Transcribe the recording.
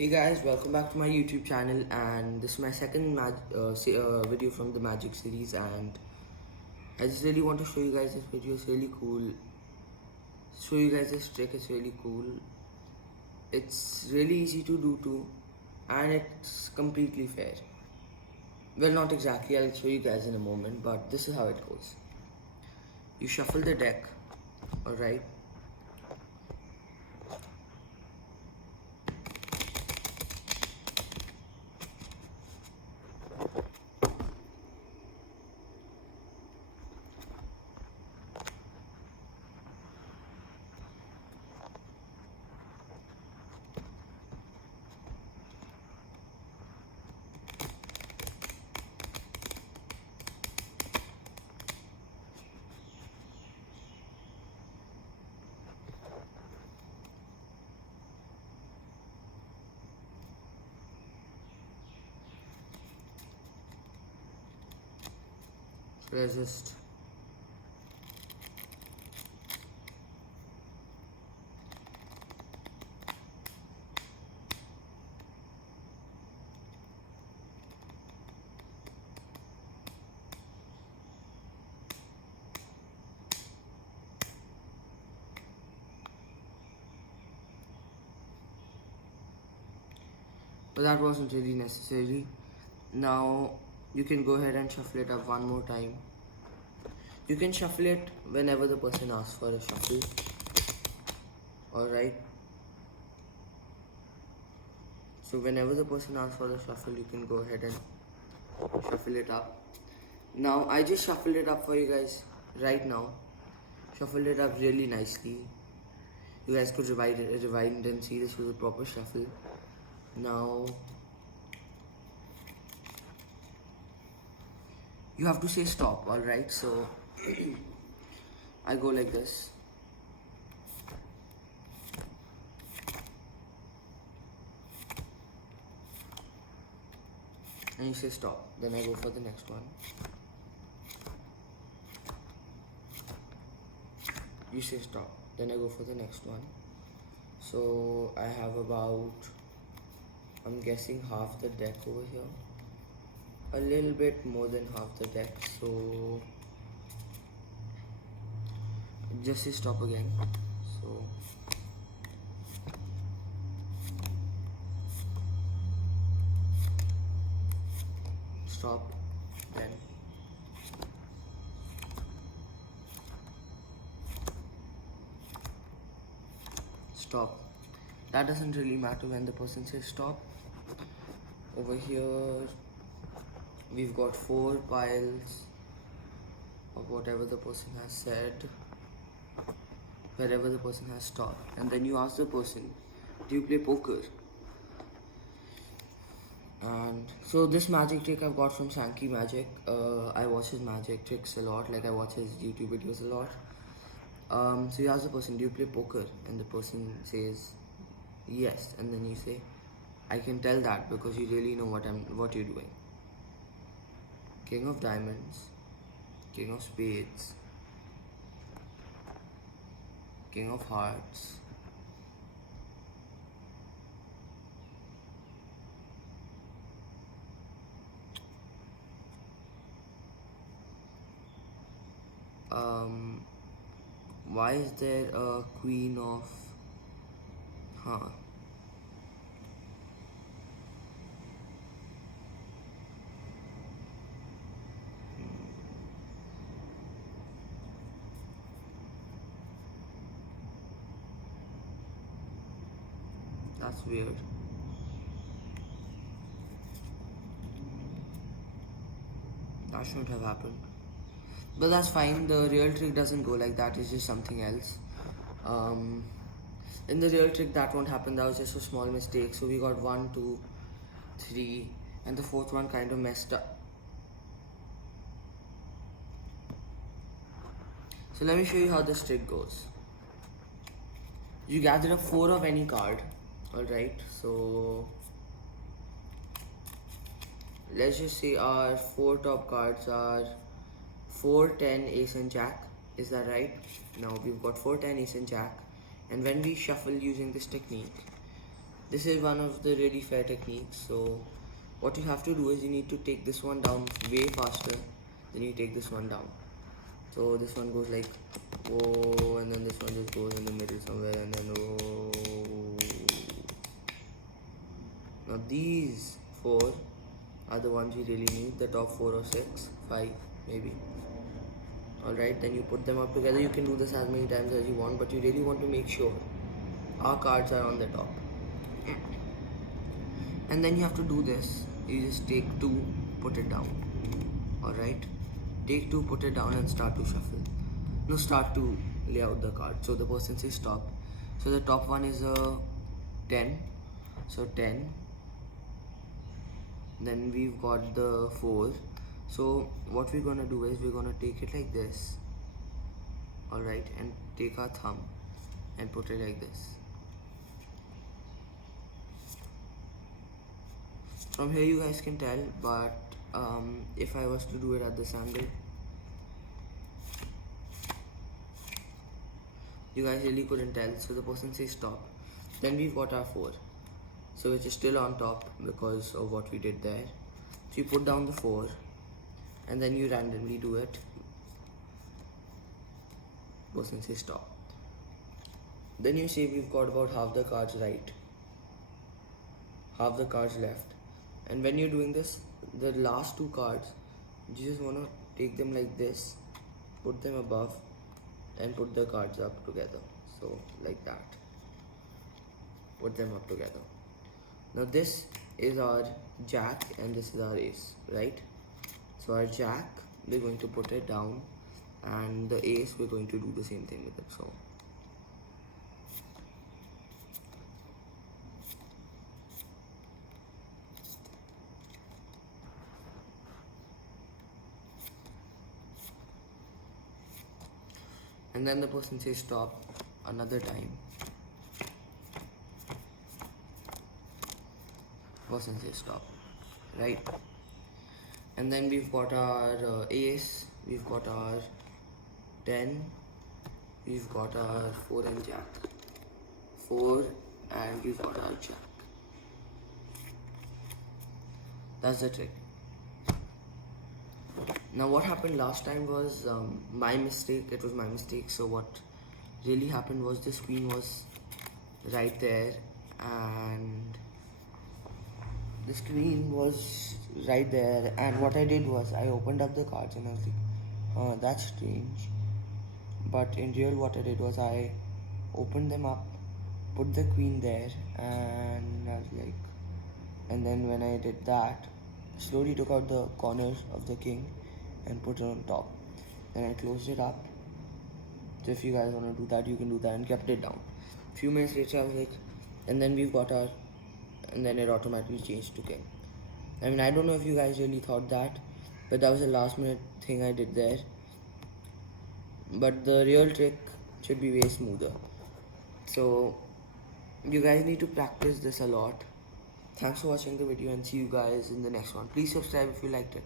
Hey guys, welcome back to my YouTube channel, and this is my second video from the Magic series, and I just really want to show you guys this video. It's really cool. Show you guys this trick. It's really cool. It's really easy to do too, and it's completely fair. Well, not exactly. I'll show you guys in a moment, but this is how it goes. You shuffle the deck, alright? So let's just but that wasn't really necessary. Now you can go ahead and shuffle it up one more time. You can shuffle it whenever the person asks for a shuffle. Alright. So whenever the person asks for a shuffle, you can go ahead and shuffle it up. Now I just shuffled it up for you guys right now. Shuffled it up really nicely. You guys could rewind and see this was a proper shuffle. Now you have to say stop, alright? So I go like this. And you say stop. Then I go for the next one. You say stop. Then I go for the next one. So I have about, I'm guessing, half the deck over here. A little bit more than half the deck. So just say stop again. So stop. Then stop. That doesn't really matter when the person says stop. Over here we've got 4 piles of whatever the person has said, wherever the person has stopped. And then you ask the person, do you play poker? And so this magic trick I've got from Sankey Magic. I watch his magic tricks a lot, like I watch his YouTube videos a lot. So you ask the person, do you play poker? And the person says yes, and then you say, I can tell that because you really know what you're doing. King of diamonds, king of spades, king of hearts, why is there a queen of, that's weird. That shouldn't have happened. But that's fine. The real trick doesn't go like that. It's just something else. In the real trick, that won't happen. That was just a small mistake. So we got 1, 2, 3, and the 4th one kind of messed up. So let me show you how this trick goes. You gather a 4 of any card. Alright, so let's just say our 4 top cards are 4, 10, ace and jack. Is that right? Now we've got 4, 10, ace and jack. And when we shuffle using this technique, This is one of the really fair techniques. So what you have to do is you need to take this one down way faster than you take this one down. So this one goes like whoa, and then this one just goes in the middle somewhere, and then whoa. Now these four are the ones you really need, the top 4 or 6, 5 maybe. Alright, then you put them up together. You can do this as many times as you want, but you really want to make sure our cards are on the top. And then you have to do this. You just take 2, put it down. Alright, take 2, put it down, and start to shuffle. No, start to lay out the card. So the person says stop. So the top one is a 10. So 10. Then we've got the 4. So what we're gonna do is we're gonna take it like this. Alright, and take our thumb and put it like this. From here you guys can tell, but if I was to do it at this angle, you guys really couldn't tell. So the person says stop. Then we've got our 4, so which is still on top because of what we did there. So you put down the 4, and then you randomly do it. Person says stop. Then you say we've got about half the cards right, half the cards left. And when you're doing this, the last 2 cards, you just want to take them like this, put them above, and put the cards up together. So like that. Put them up together. Now this is our jack and this is our ace, right? So our jack, we're going to put it down, and the ace, we're going to do the same thing with it. So and then the person says stop another time. Person says stop, right? And then we've got our ace, we've got our 10, we've got our 4 and jack, 4, and we've got our jack. That's the trick. Now what happened last time was my mistake. It was my mistake. So what really happened was this queen was right there, and this queen was right there, and what I did was I opened up the cards and I was like, that's strange. But in real, what I did was I opened them up, put the queen there, and I was like, and then when I did that, slowly took out the corners of the king and put it on top. Then I closed it up. So if you guys want to do that, you can do that, and kept it down. A few minutes later, I was like, and then we've got our, and then it automatically changed to king. I mean, I don't know if you guys really thought that, but that was a last minute thing I did there. But the real trick should be way smoother. So you guys need to practice this a lot. Thanks for watching the video, and see you guys in the next one. Please subscribe if you liked it.